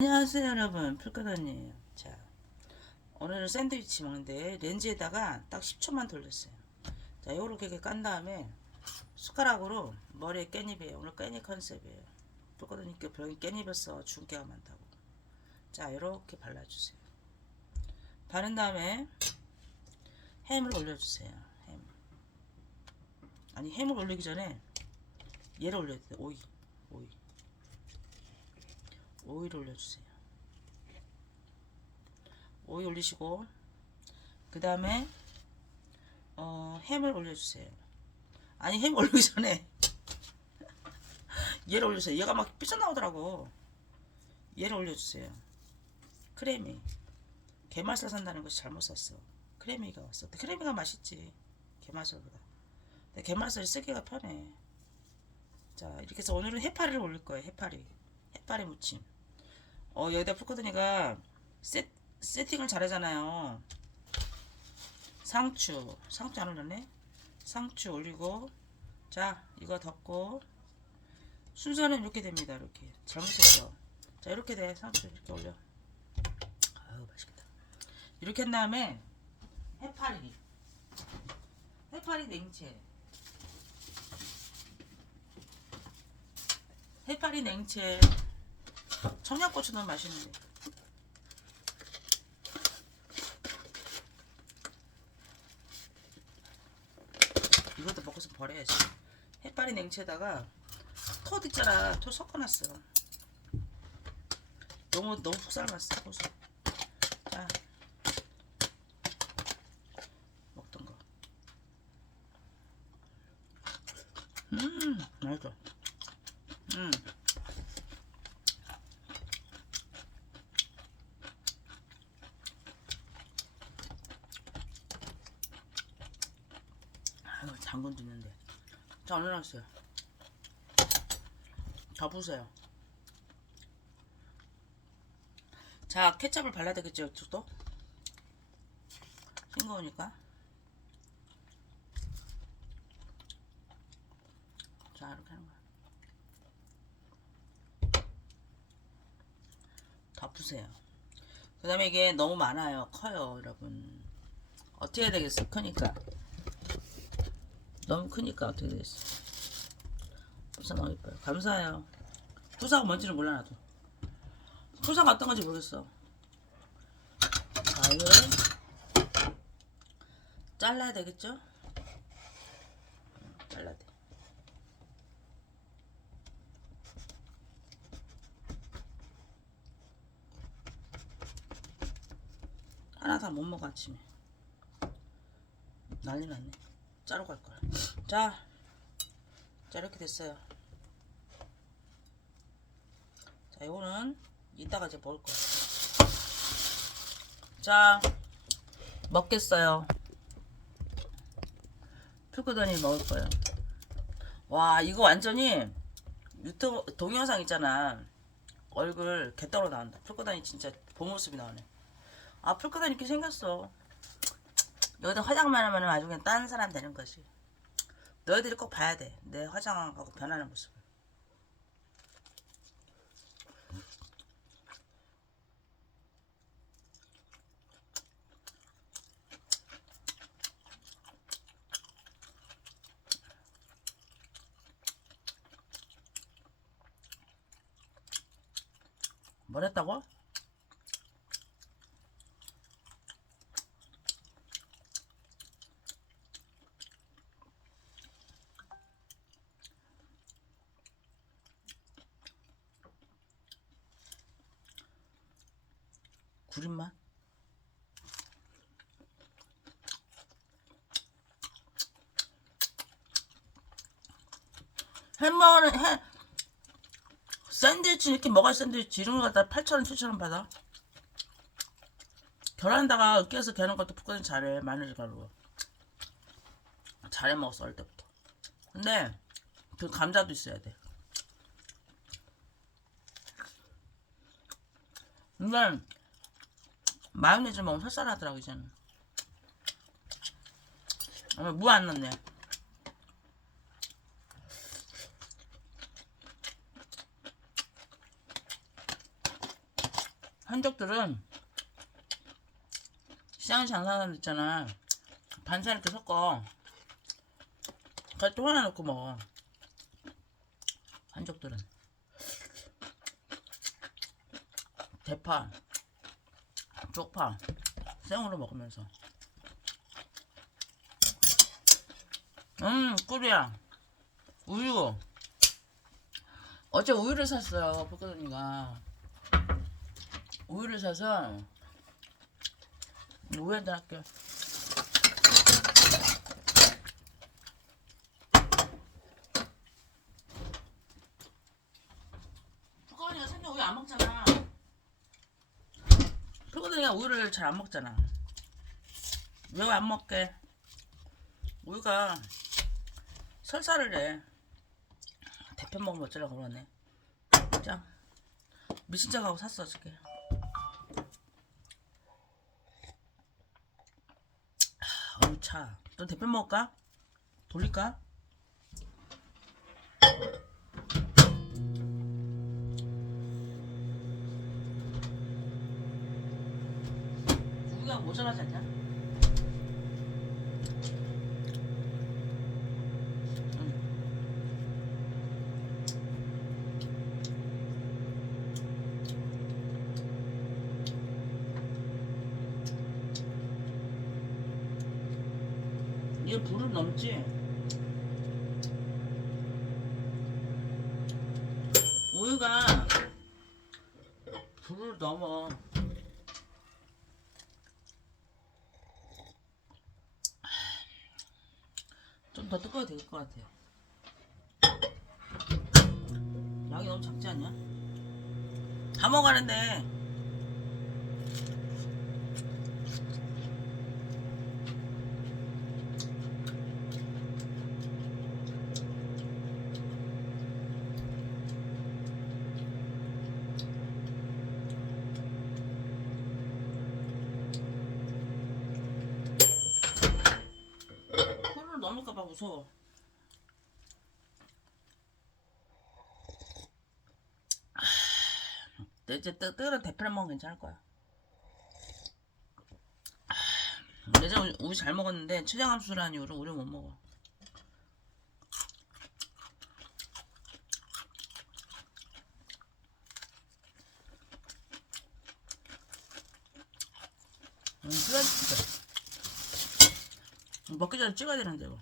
안녕하세요 여러분. 풀끄던이에요 자 오늘은 샌드위치 먹는데 렌즈에다가 딱 10초만 돌렸어요. 자 요렇게 깐 다음에 숟가락으로 머리에 깻잎이에요. 오늘 깻잎 컨셉이에요. 풀끄던이께 병이 깻잎이었어 중깨가 많다고. 자 요렇게 발라주세요. 바른 다음에 햄을 올려주세요. 햄. 아니 햄을 올리기 전에 얘를 올려야 돼요 오이 오이 오이를 올려주세요. 오이 올리시고 그 다음에 어, 햄을 올려주세요. 아니 햄 올리기 전에 얘를 올려주세요. 얘가 막 삐져나오더라고. 얘를 올려주세요. 크래미 게맛살 산다는 것이 잘못 샀어. 크래미가 왔어. 크래미가 맛있지. 게맛살보다. 근데 게맛살이 쓰기가 편해. 자 이렇게 해서 오늘은 해파리를 올릴 거예요. 해파리. 해파리 무침. 어 여기다 풀코드니가 세, 세팅을 잘하잖아요. 상추 상추 안 올렸네? 상추 올리고 자 이거 덮고 순서는 이렇게 됩니다 이렇게. 잘못했어. 자 이렇게 돼. 상추 이렇게 올려. 아유 맛있겠다. 이렇게 한 다음에 해파리. 해파리 냉채. 해파리 냉채 청양고추 넣으면 맛있는데. 이것도 먹고서 버려야지. 햇발이 냉채에다가 톳 있잖아. 톳 섞어놨어. 너무 너무 푹 삶았어. 톳을. 자, 먹던 거. 음, 맛있어. 음. 아유, 당근. 자, 올려놨어요. 더 부으세요. 자, 케찹을 발라야 되겠죠, 또? 싱거우니까. 자, 이렇게 하는 거야. 더 푸세요. 그 다음에 이게 너무 많아요. 커요, 여러분. 어떻게 해야 되겠어? 크니까. 너무 크니까 어떻게 되겠어? 부사 너무 이뻐요. 감사해요. 부사가 뭔지는 몰라 나도. 부사가 어떤 건지 모르겠어. 자, 이거를 잘라야 되겠죠? 잘라야 돼. 하나 다 못 먹어 아침에. 난리 났네. 자르고 갈 거야. 자, 자 이렇게 됐어요. 자, 이거는 이따가 이제 먹을 거야. 자, 먹겠어요. 풀고더니 먹을 거예요. 와, 이거 완전히 유튜브 동영상 있잖아. 얼굴 개떡으로 나온다. 풀고더니 진짜 본 모습이 나오네. 아, 풀고더니 이렇게 생겼어. 여기다 화장만 하면 아주 그냥 딴 사람 되는 것이. 너희들이 꼭 봐야 돼. 내 화장하고 변하는 모습. 뭐랬다고? 구린 맛? 햄버거는 해 샌드위치 이렇게 먹을 샌드위치 이런 거 갖다 8,000원 7,000원 받아. 계란다가 으깨서 개는 것도 푸거든 잘해 마늘 가루 잘해 먹었어 어릴 때부터. 근데 그 감자도 있어야 돼. 근데 마요네즈 먹으면 쌀쌀하더라고 이제는 무안 넣네 한족들은 시장에 장사하는 사람 있잖아. 반찬 이렇게 섞어. 그또 하나 넣고 먹어. 한족들은. 대파, 쪽파, 생으로 먹으면서. 음, 꿀이야. 우유. 어제 우유를 샀어요, 포크언니가. 우유를 사서 우유한잔 할게요. 포크언니가 생전 우유 안 먹잖아. 포크언니가 우유를 잘 안 먹잖아. 왜 안 먹게? 우유가 설사를 해. 대편 먹으면 어쩌려고 그러네. 자, 미친척하고 샀어, 어저께. 어우, 차. 또 대편 먹을까? 돌릴까? 우리가 모자라지 않냐? 이게 불을 넘지? 우유가 불을 넘어. 좀더 뜨거워야 될것 같아요. 양이 너무 작지 않냐? 다 먹었는데 코를 넘을까봐 무서워. 내 이제 뜨, 뜨거운 대패를 먹으면 괜찮을 거야. 예전 우유 잘 먹었는데 췌장암수라는 이유로 우유 못 먹어. 음, 찍어야 돼. 먹기 전에 찍어야 되는데 이거.